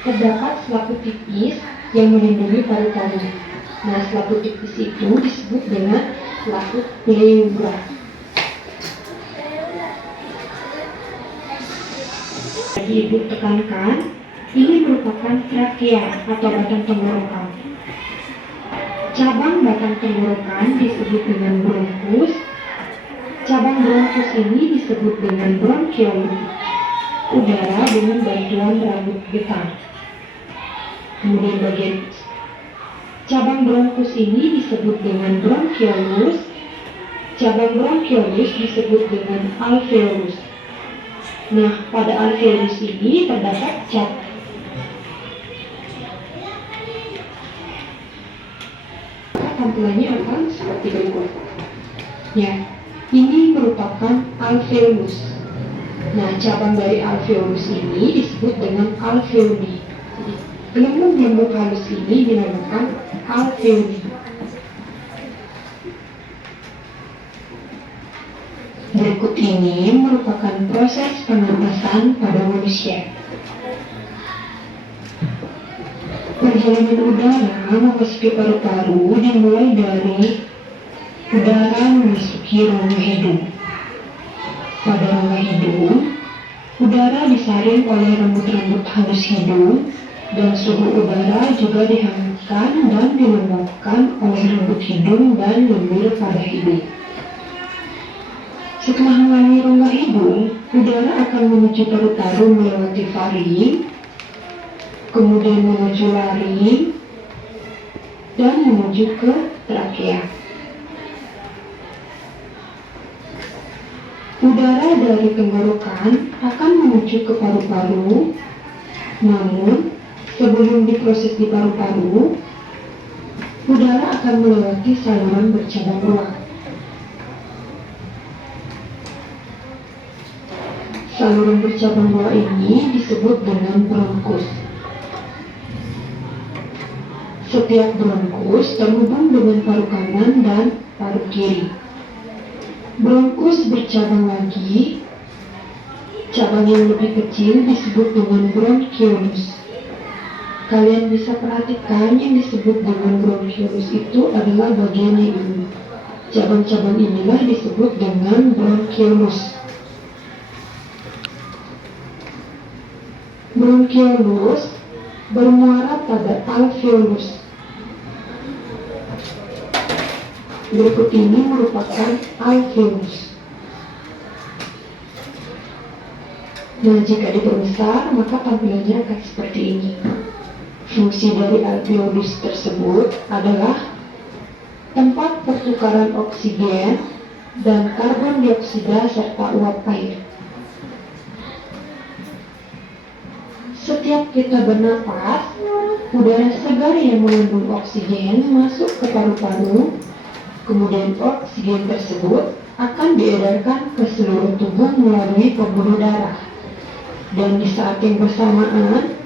terdapat selaput tipis yang melindungi paru-paru. Nah, selaput tipis itu disebut dengan selaput pleura. Jadi Ibu tekankan, ini merupakan trakea atau batang tenggorokan. Cabang batang tenggorokan disebut dengan bronkus. Cabang bronkus ini disebut dengan bronchiolus. Udara dengan bantuan rambut getah. Kemudian bagian cabang bronkus ini disebut dengan bronchiolus. Cabang bronchiolus disebut dengan alveolus. Nah, pada alveolus ini terdapat cap. Tampilannya akan seperti berikut. Ya, ini merupakan alveolus. Nah, cabang dari alveolus ini disebut dengan alveoli. Jadi, gelembung-gelembung halus ini dinamakan alveoli. Berikut ini merupakan proses pernapasan pada manusia. Perjalanan udara memasuki paru-paru dimulai dari udara memasuki rongga hidung. Pada rongga hidung, udara disaring oleh rambut-rambut halus hidung dan suhu udara juga dihangatkan dan dilembabkan oleh rambut hidung dan lendir pada hidung. Setelah melalui rongga hidung, udara akan menuju paru-paru melewati faring, kemudian menuju laring, dan menuju ke trakea. Udara dari tenggorokan akan menuju ke paru-paru, namun sebelum diproses di paru-paru, udara akan melewati saluran bercabang ruang. Saluran bercabang ruang ini disebut dengan bronkus. Setiap bronkus terhubung dengan paru kanan dan paru kiri. Bronkus bercabang lagi. Cabang yang lebih kecil disebut dengan bronchiolus. Kalian bisa perhatikan yang disebut dengan bronchiolus itu adalah bagian yang ini. Cabang-cabang inilah disebut dengan bronchiolus. Bronchiolus bermuara pada alveolus. Berikut ini merupakan alveolus. Nah, jika diperbesar, maka tampilannya akan seperti ini. Fungsi dari alveolus tersebut adalah tempat pertukaran oksigen dan karbon dioksida serta uap air. Setiap kita bernapas, udara segar yang mengandung oksigen masuk ke paru-paru, kemudian oksigen tersebut akan diedarkan ke seluruh tubuh melalui pembuluh darah. Dan di saat yang bersamaan,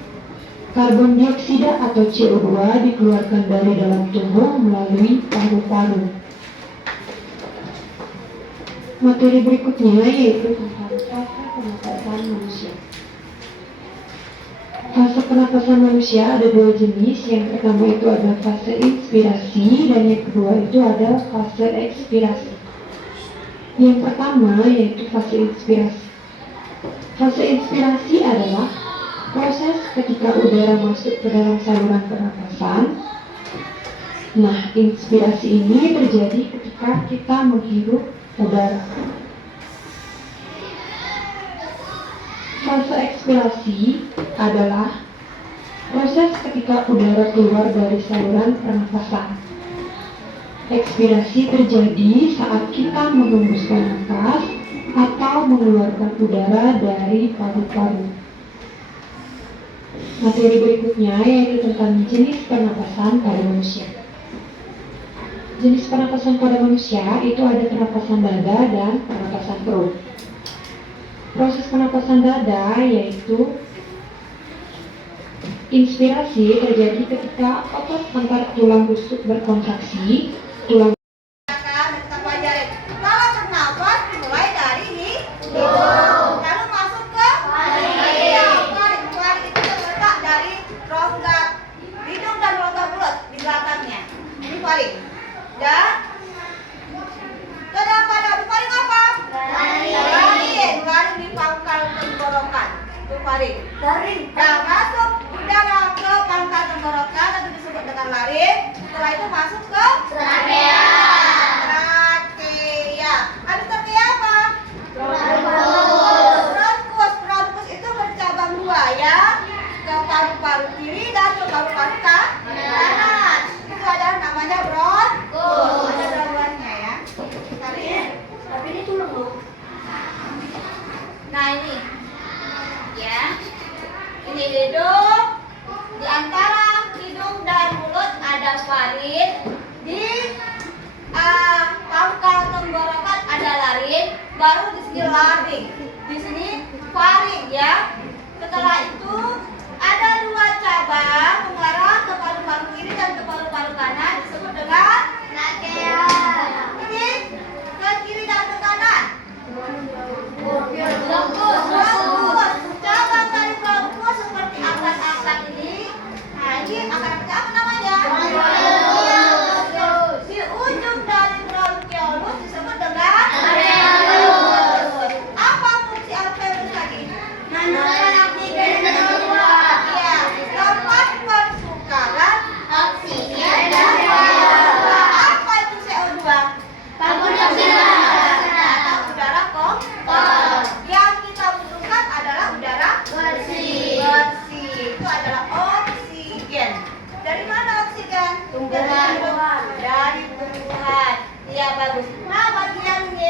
karbon dioksida atau CO2 dikeluarkan dari dalam tubuh melalui paru-paru. Materi berikutnya yaitu tentang fase pernapasan manusia. Fase pernapasan manusia ada dua jenis. Yang pertama itu adalah fase inspirasi dan yang kedua itu adalah fase ekspirasi. Yang pertama yaitu fase inspirasi. Fase inspirasi adalah proses ketika udara masuk ke dalam saluran pernapasan. Nah, inspirasi ini terjadi ketika kita menghirup udara. Fase ekspirasi adalah proses ketika udara keluar dari saluran pernapasan. Ekspirasi terjadi saat kita menghembuskan nafas atau mengeluarkan udara dari paru-paru. Materi berikutnya yaitu tentang jenis pernapasan pada manusia. Jenis pernapasan pada manusia itu ada pernapasan dada dan pernapasan perut. Proses pernapasan dada yaitu inspirasi terjadi ketika otot antar tulang rusuk berkontraksi, tulang Kalau bernafas dimulai dari hidung, lalu masuk ke paling keluar itu terletak dari laring? Nah, masuk udara ke pangkal tenggorokan atau disebut dengan laring. Setelah itu masuk ke trakea. Habis trakea apa? Bronkus itu bercabang dua ya, ke paru-paru kiri dan ke paru-paru kanan. Itu adalah namanya bronkus. Ada dua-duanya ya. Tapi ini tulang loh. Nah ini, ya, ini hidung. Di antara hidung dan mulut ada faring. Di pangkal tenggorokan ada laring. Baru di sini laring. Di sini faring ya. Setelah itu ada dua cabang mengarah ke paru-paru kiri dan ke paru-paru kanan disebut dengan trakea. Ini ke kiri dan ke kanan. Bronkus. Cabang dari bronkus seperti angkat-angkat ini. Nah ini angkat-angkat apa namanya? Di ujung dari bronkiolus disebut dengan alveolus. Apa fungsi alveolus lagi? Iya, tempat pertukaran oksigen dan CO2. Apa itu CO2? Karbon dioksida atau udara kotor. Yang kita butuhkan adalah udara bersih. Itu adalah oksigen. Dari mana oksigen? Dari tumbuhan. Iya, bagus. Nah, bagian Y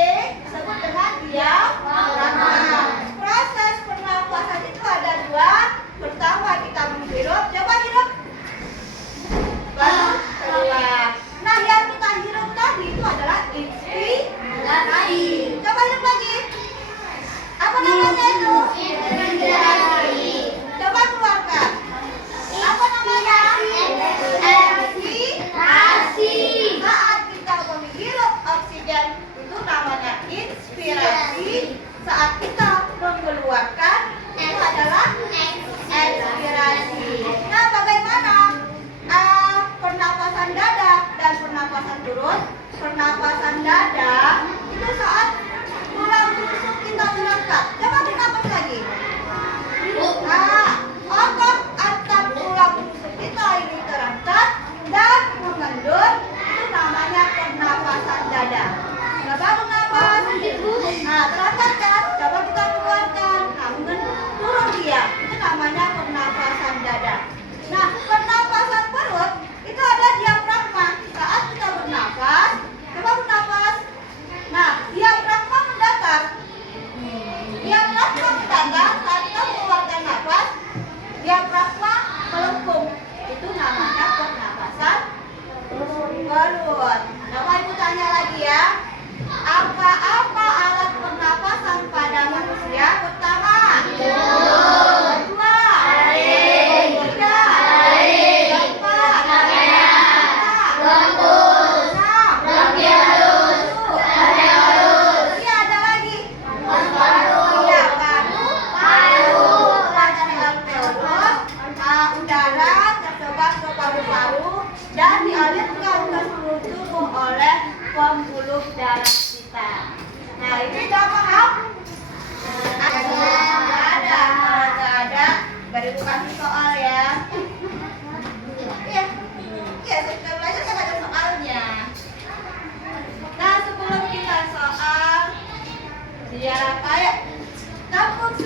disebut dengan diafragma. Proses pernapasan itu ada dua. Pertama kita menghirup. Coba hirup. Baru keluar. Nah, yang kita hirup tadi itu adalah inspirasi. Coba hirup lagi. Apa namanya itu? Inspirasi. Coba keluarkan. Apa namanya? Ekspirasi. Saat kita menghirup oksigen itu namanya inspirasi. Saat kita mengeluarkan itu adalah ekspirasi. Nah, bagaimana pernapasan dada dan pernapasan turun? Pernapasan dada itu saat tulang rusuk kita terangkat. Coba kita napas lagi. Otot atap tulang rusuk kita ini terangkat dan mengendur, itu namanya pernapasan dada. Nah, baru napas. Nah, terangkat kan? Coba kita keluarkan. Nah, mengendur, turun dia. Itu namanya pernapasan dada. Nah, pernapasan perut itu ada diafragma. Saat kita bernapas, coba bernapas. Nah, diafragma mendatar. Diafragma mendatar saat kita mengeluarkan napas, diafragma melengkung. Itu namanya pernapasan perut. Nah, ibu tanya lagi ya. Apa alat pernapasan pada manusia? Pertama, kedua, ketiga, keempat, ini ada lagi. Iya, paru. Alveolus, udara tersebar ke paru-paru dan dialirkan ke seluruh tubuh oleh pembuluh darah kita. Nah, ini udah paham? Ada. Beri kasih soal ya. Iya, kita belajar kan ada soalnya. Nah, sebelum kita soal, dia kayak kampung